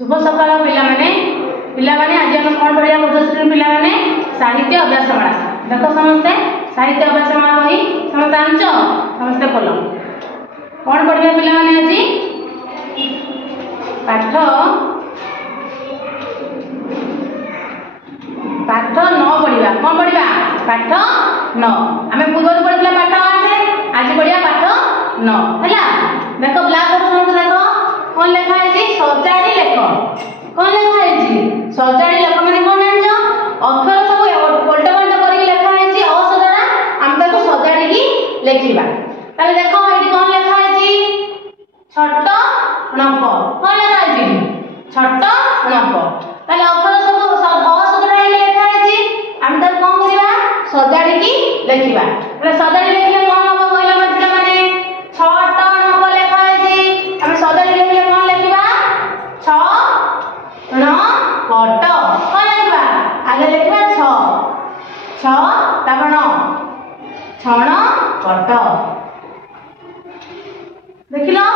शुभ सकाळ पिलाने आज हम कौन पढ़िया बुद्धश्री पिलाने साहित्य अभ्यासमाला देख समस्ते साहित्य अभ्यासमाला बही समस्त आनच समस्ते खोल कौन पढ़िया पिलाने आज पाठ पाठ 9 पढ़िया कौन पढ़िया पाठ 9 आम पूर्व पढ़ी पाठ 8 आज पढ़िया पाठ 9 है देख ब्लैक बोर्ड समस्त देख कौन लिखा है सजाड़ी लेख कौन लिखा है सजाड़ी लेख मैंने कौन जान अक्षर सब उल्टा पल्टा करके लिखा है अ द्वारा आम ताको सजाड़ी की लिखिबा ताले देखो एठी कौन लिखा है छोट नप कौन लिखा है छोट नप ताले अक्षर सब अ द्वारा लिखा है आम ताको कौन करिबा सजाड़ी की लिखिबा ताले सजाड़ी लिखले कौन हो कहला मतलब माने छोट नप लिखा है हम सजाड़ी लिखले कौन लिखिबा छ न पट कौन लिखिबा आगे लिखिबा छ तापर न छण पट देखिलो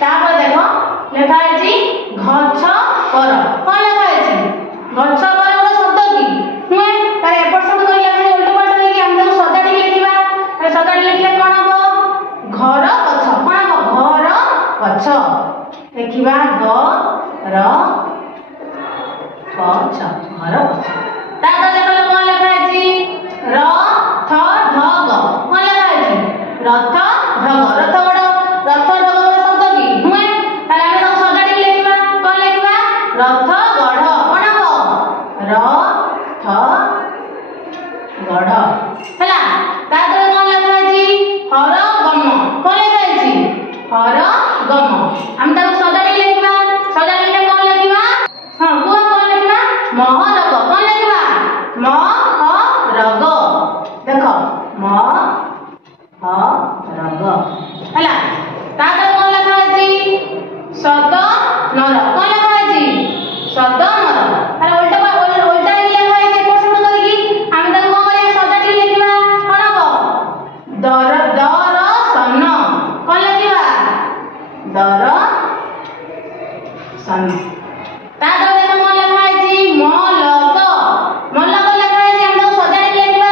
तापर देखो लिखा है गछ पर कौन लिखा है गछ पर गोटे शब्द की हुए तार एपट शब्द कर लिखा उल्टा पल्टा देकी हम ताको सजाड़ी लिखिबा तार सजाड़ी लिखले कौन हो घर गछ कौन हो घर गछ देखिबा ग र गछ घर गछ तापर देखो कौन लिखा है र थ ढ ग कौन लिखा है रथ ढग रथ बड़ रथ ढग बड़ शब्द की हुए ताले हम तो सजाड़ी लिखिबा कौन लिखिबा रथ गढ़ कौन हो र थ गढ़ हैला तापर कौन लिखा है हर गम कौन लिखा है हर गम हम ताको सजाड़ी लिखिबा सजाड़ी ले कौन लिखिबा हां वो कौन लिखिबा महरग कौन लिखिबा महरग देखो महरग हैला तापर कौन लिखा है सदनर कौन लिखा है सदनर अरे उल्टा ही लिखा है एपट शब्द करके हम ताको कौन करिया सजाड़ी लिखिबा कौन हो दरसन कौन लिखिबा दरसन तापर देखो कौन लिखा है मलक मलक लिखा है हम ताको सजाड़ी लिखिबा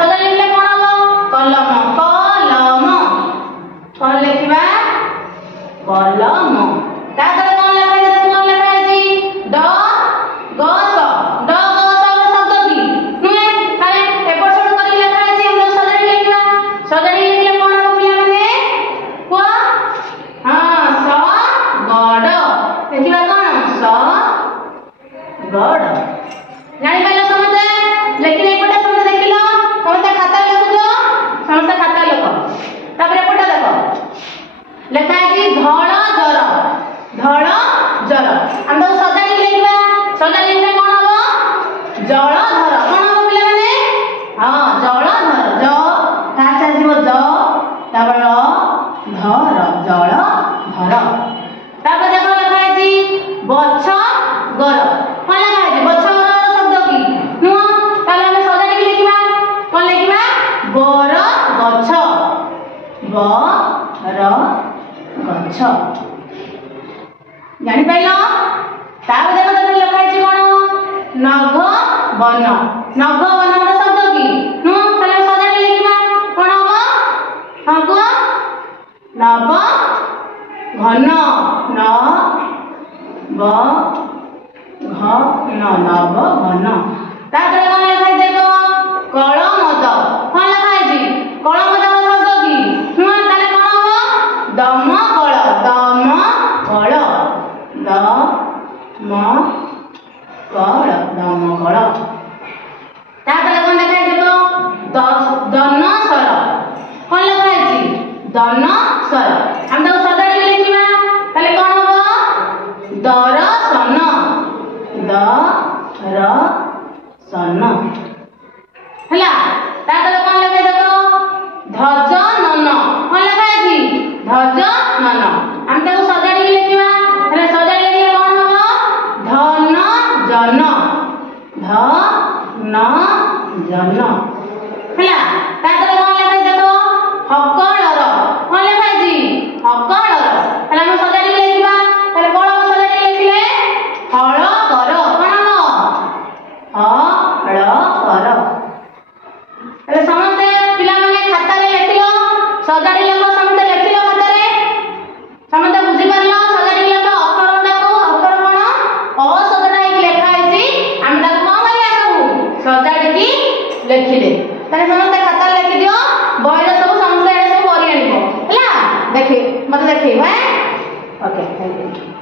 सजाड़ी लिखले कौन हो कलम कलम कौन लिखिबा कलम तापर कौन लिखा है कौन लिखा है ड गस ड गस शब्द की नुए ताले एपट शब्द करके लिखा है हम ताको सजाड़ी लिखिबा सजाड़ी लिखले कौन हो पिला माने को हां स गड देखिबा कौन स गड जानि पाइलो समझे लेकिन एपटा समझे देखिलो समझे खाता लिखुजो समझे खाता लिखो तापर एपटा देखो लिखा है धड़ जर हम तो सजाड़ी लिखिबा सजाड़ी लिखले कौन हो जलधर कौन हो पिला माने हां जलधर ज काचा जीव ज तापर धर जलधर तापर देखो लिखा है बछ गर कौन लिखा है बछ गर शब्द की नुआ ताले हम सजाड़ी की लिखिबा कौन लिखिबा बर गछ बर गछ जानि पाइलो तापर देखो तने लिखा है कौन नघ वन नघ वन गोटे शब्द की नुआ ताले सजाड़ी लिखिबा कौन हो हां को नव घन न ब घ न नव घन तापर कौन लिखा है देखो कलमद कौन लिखा है कलमद शब्द की नुआ ताले कौन हो दमकल दमकल दमकल तापर कौन लिखा है देखो दनसर कौन लिखा है दनसर हम तो सजाड़ी लिखिबा ताले कौन हो दरसन दरसन हैला तापर कौन लिखा है देखो ध्वजनन कौन लिखा है ध्वजनन हम ताको सजाड़ी लिखिबा ताले सजाड़ी लिखले कौन हो धन जन हैला तापर कौन लिखा है देखो हकलर कौन लिखा ହଳ କର। ଏବେ ସମସ୍ତେ ପିଲାମାନେ ଖାତାରେ ଲେଖିଲ, ସଜାଡ଼ି ଲେଖ, ସମସ୍ତେ ଲେଖିଲ ଖାତାରେ, ସମସ୍ତେ ବୁଝିପାରିଲ? ସଜାଡ଼ି ଲେଖ ଅକ୍ଷର ଗୁଡ଼ାକୁ, ଅକ୍ଷର କ'ଣ ଅସଜଡ଼ା ହେଇକି ଲେଖା ହେଇଛି, ଆମେ ତାକୁ କ'ଣ କରିବା ସବୁ ସଜାଡ଼ିକି ଲେଖିଲେ। ତାହେଲେ ସମସ୍ତେ ଖାତାରେ ଲେଖିଦିଅ, ବହିର ସବୁ ସମସ୍ତେ ଏଡ଼େ ସବୁ କରି ଆଣିବ ହେଲା। ଦେଖେ ମତେ ଦେଖେଇବ। Okay thank you.